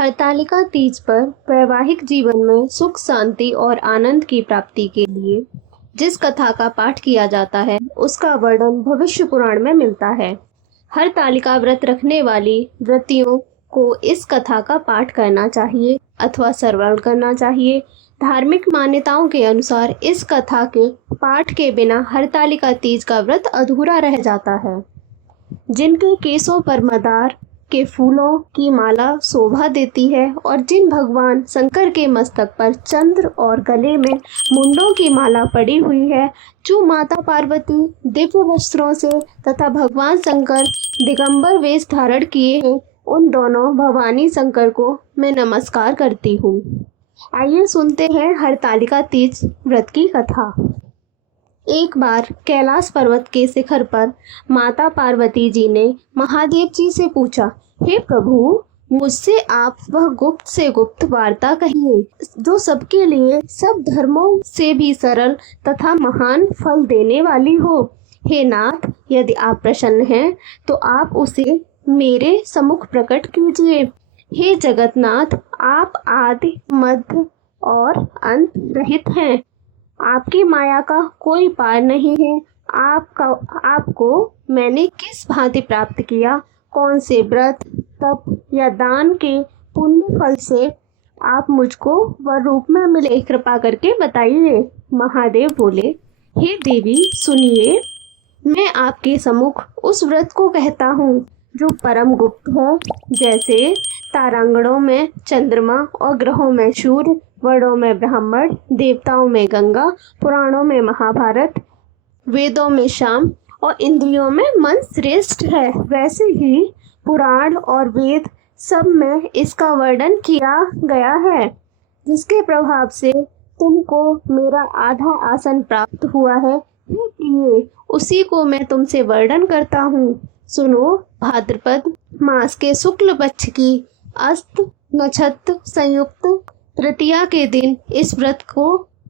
हरतालिका तीज पर वैवाहिक जीवन में सुख शांति और आनंद की प्राप्ति के लिए जिस कथा का पाठ किया जाता है उसका वर्णन भविष्य पुराण में मिलता है। हरतालिका व्रत रखने वाली व्रतियों को इस कथा का पाठ करना चाहिए अथवा श्रवण करना चाहिए। धार्मिक मान्यताओं के अनुसार इस कथा के पाठ के बिना हरतालिका तीज का व्रत अधूरा रह जाता है। जिनके केसों पर मदार के फूलों की माला शोभा देती है और जिन भगवान शंकर के मस्तक पर चंद्र और गले में मुंडों की माला पड़ी हुई है, जो माता पार्वती दिव्य वस्त्रों से तथा भगवान शंकर दिगंबर वेश धारण किए हैं, उन दोनों भवानी शंकर को मैं नमस्कार करती हूँ। आइए सुनते हैं हरतालिका तीज व्रत की कथा। एक बार कैलाश पर्वत के शिखर पर माता पार्वती जी ने महादेव जी से पूछा, हे प्रभु, मुझसे आप वह गुप्त से गुप्त वार्ता कहिए जो सबके लिए सब धर्मों से भी सरल तथा महान फल देने वाली हो। हे नाथ, यदि आप प्रसन्न हैं तो आप उसे मेरे सम्मुख प्रकट कीजिए। हे जगन्नाथ, आप आदि मध्य और अंत रहित हैं। आपकी माया का कोई पार नहीं है। आपको मैंने किस भांति प्राप्त किया, कौन से व्रत तप या दान के पुण्य फल से आप मुझको वर रूप में मिले, कृपा करके बताइए। महादेव बोले, हे देवी सुनिए, मैं आपके सम्मुख उस व्रत को कहता हूँ जो परम गुप्त है। जैसे तारांगणों में चंद्रमा और ग्रहों में सूर्य, वर्णों में ब्राह्मण, देवताओं में गंगा, पुराणों में महाभारत, वेदों में शाम और इंद्रियों में मन श्रेष्ठ है, वैसे ही पुराण और वेद सब में इसका वर्णन किया गया है। जिसके प्रभाव से तुमको मेरा आधा आसन प्राप्त हुआ है, हे प्रिय, उसी को मैं तुमसे वर्णन करता हूँ। सुनो, भाद्रपद मास के शुक्ल पक्ष की अस्त नक्षत्र संयुक्त तृतीया के दिन इस व्रत को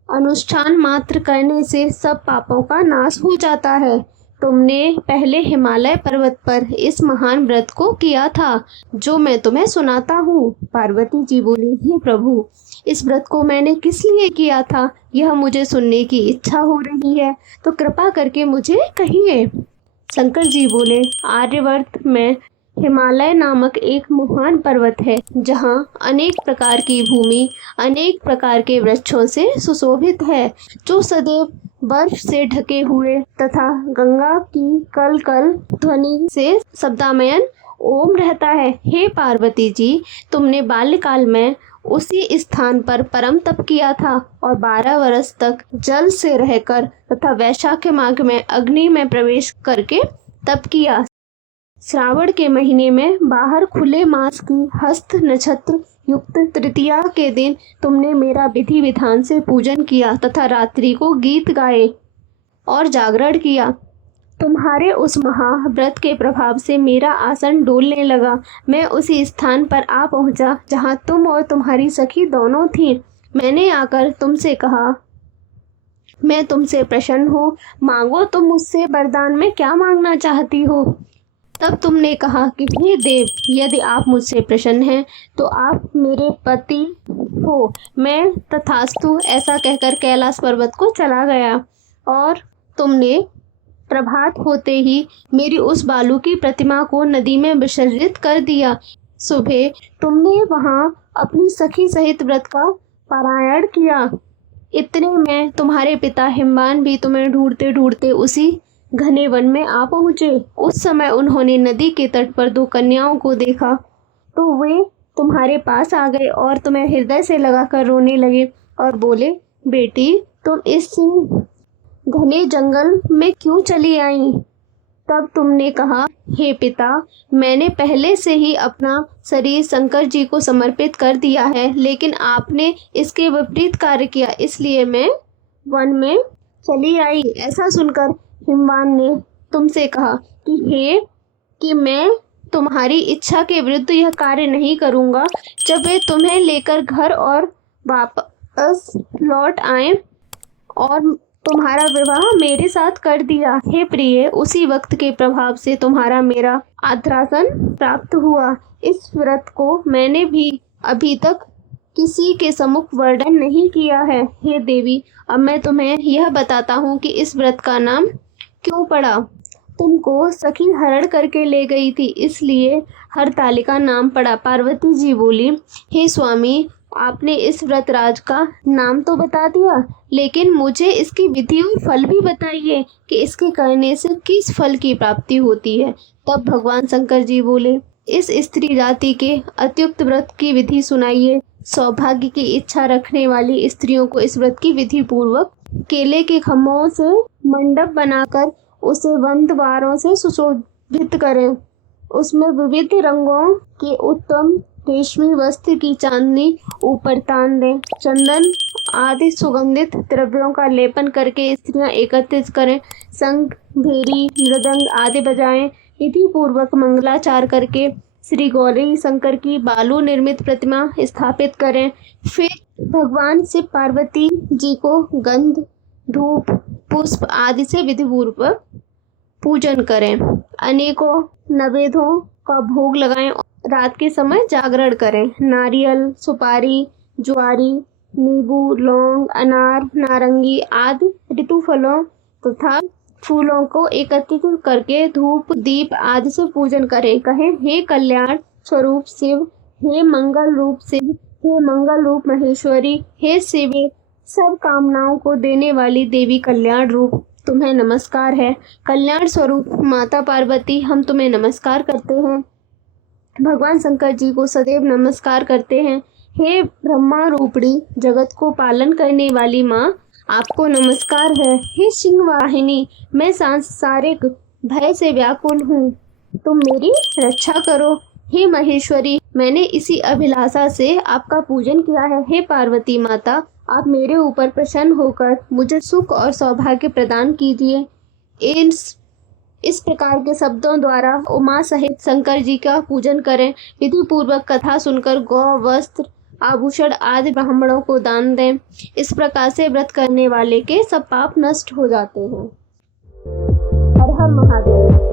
अनुष्ठान मात्र करने से सब पापों का नाश हो जाता है। तुमने पहले हिमालय पर्वत पर इस महान व्रत को किया था, जो मैं तुम्हें सुनाता हूँ। पार्वती जी बोली, हे प्रभु, इस व्रत को मैंने किस लिए किया था, यह मुझे सुनने की इच्छा हो रही है, तो कृपा करके मुझे कहिए। शंकर जी बोले, आर्यवर्त में हिमालय नामक एक महान पर्वत है, जहाँ अनेक प्रकार की भूमि अनेक प्रकार के वृक्षों से सुशोभित है, जो सदैव बर्फ से ढके हुए तथा गंगा की कल कल ध्वनि से शब्दामयन ओम रहता है। हे पार्वती जी, तुमने बाल्यकाल में उसी स्थान पर परम तप किया था और 12 वर्ष तक जल से रहकर तथा वैशाख माघ में अग्नि में प्रवेश करके तप किया। श्रावण के महीने में बाहर खुले मास की हस्त नक्षत्र युक्त तृतीया के दिन तुमने मेरा विधि विधान से पूजन किया तथा रात्रि को गीत गाए और जागरण किया। तुम्हारे उस महाव्रत के प्रभाव से मेरा आसन डोलने लगा। मैं उसी स्थान पर आ पहुंचा जहां तुम और तुम्हारी सखी दोनों थीं। मैंने आकर तुमसे कहा, मैं तुमसे प्रसन्न हूँ, मांगो तुम मुझसे वरदान में क्या मांगना चाहती हो। तब तुमने कहा कि हे देव, यदि आप मुझसे प्रसन्न हैं तो आप मेरे पति हो। मैं तथास्तु ऐसा कहकर कैलाश पर्वत को चला गया और तुमने प्रभात होते ही मेरी उस बालू की प्रतिमा को नदी में विसर्जित कर दिया। सुबह तुमने वहां अपनी सखी सहित व्रत का पारायण किया। इतने में तुम्हारे पिता हिमवान भी तुम्हें ढूंढते ढूंढते उसी घने वन में आ पहुंचे। उस समय उन्होंने नदी के तट पर 2 कन्याओं को देखा तो वे तुम्हारे पास आ गए और तुम्हें हृदय से लगाकर रोने लगे और बोले, बेटी, तुम इस घने जंगल में क्यों चली आई। तब तुमने कहा, हे पिता, मैंने पहले से ही अपना शरीर शंकर जी को समर्पित कर दिया है, लेकिन आपने इसके विपरीत कार्य किया, इसलिए मैं वन में चली आई। ऐसा सुनकर हिमवान ने तुमसे कहा कि मैं तुम्हारी इच्छा के विरुद्ध यह कार्य नहीं करूँगा। जब वे तुम्हें लेकर घर और वापस लौट आए और तुम्हारा विवाह मेरे साथ कर दिया। हे प्रिय, उसी वक्त के प्रभाव से तुम्हारा मेरा आश्वासन प्राप्त हुआ। इस व्रत को मैंने भी अभी तक किसी के सम्मुख वर्णन नहीं किया है। हे देवी, अब मैं तुम्हें यह बताता हूँ कि इस व्रत का नाम क्यों पड़ा। तुमको सखी हरण करके ले गई थी, इसलिए हरतालिका नाम पड़ा। पार्वती जी बोली, हे स्वामी, आपने इस व्रत राज का नाम तो बता दिया, लेकिन मुझे इसकी विधि और फल भी बताइए कि इसके करने से किस फल की प्राप्ति होती है। तब भगवान शंकर जी बोले, इस स्त्री जाति के अत्युक्त व्रत की विधि सुनाइए। सौभाग्य की इच्छा रखने वाली स्त्रियों को इस व्रत की विधि पूर्वक केले के खम्भों से मंडप बनाकर उसे वन द्वारों से सुशोभित करें। उसमें विविध रंगों के उत्तम रेशमी वस्त्र की चांदनी ऊपर तान दें। चंदन आदि सुगंधित द्रव्यों का लेपन करके स्त्रियां एकत्रित करें। शंख, भेरी, मृदंग आदि बजाएं। विधि पूर्वक मंगलाचार करके श्री गौरी शंकर की बालू निर्मित प्रतिमा स्थापित करें। फिर भगवान शिव पार्वती जी को गंध, धूप, पुष्प आदि से विधि पूर्वक पूजन करें। अनेकों नैवेद्यों का भोग लगाएं। रात के समय जागरण करें। नारियल, सुपारी, ज्वारी, नींबू, लौंग, अनार, नारंगी आदि ऋतु फलों तथा फूलों को एकत्रित करके धूप, दीप आदि से पूजन करें। कहें, हे कल्याण स्वरूप शिव, हे मंगल रूप शिव, हे मंगल रूप महेश्वरी, हे शिवे, सब कामनाओं को देने वाली देवी कल्याण रूप, तुम्हें नमस्कार है। कल्याण स्वरूप माता पार्वती, हम तुम्हें नमस्कार करते हैं। भगवान शंकर जी को सदैव नमस्कार करते हैं। हे ब्रह्मा रूपणी जगत को पालन करने वाली माँ, आपको नमस्कार है। हे सिंह वाहिनी, मैं सांसारिक भय से व्याकुल हूँ, तुम मेरी रक्षा करो। हे महेश्वरी, मैंने इसी अभिलाषा से आपका पूजन किया है। हे पार्वती माता, आप मेरे ऊपर प्रसन्न होकर मुझे सुख और सौभाग्य प्रदान कीजिए। इस प्रकार के शब्दों द्वारा उमा सहित शंकर जी का पूजन करें। विधि पूर्वक कथा सुनकर गौ, वस्त्र, आभूषण आदि ब्राह्मणों को दान दें। इस प्रकार से व्रत करने वाले के सब पाप नष्ट हो जाते हैं। हर हर महादेव।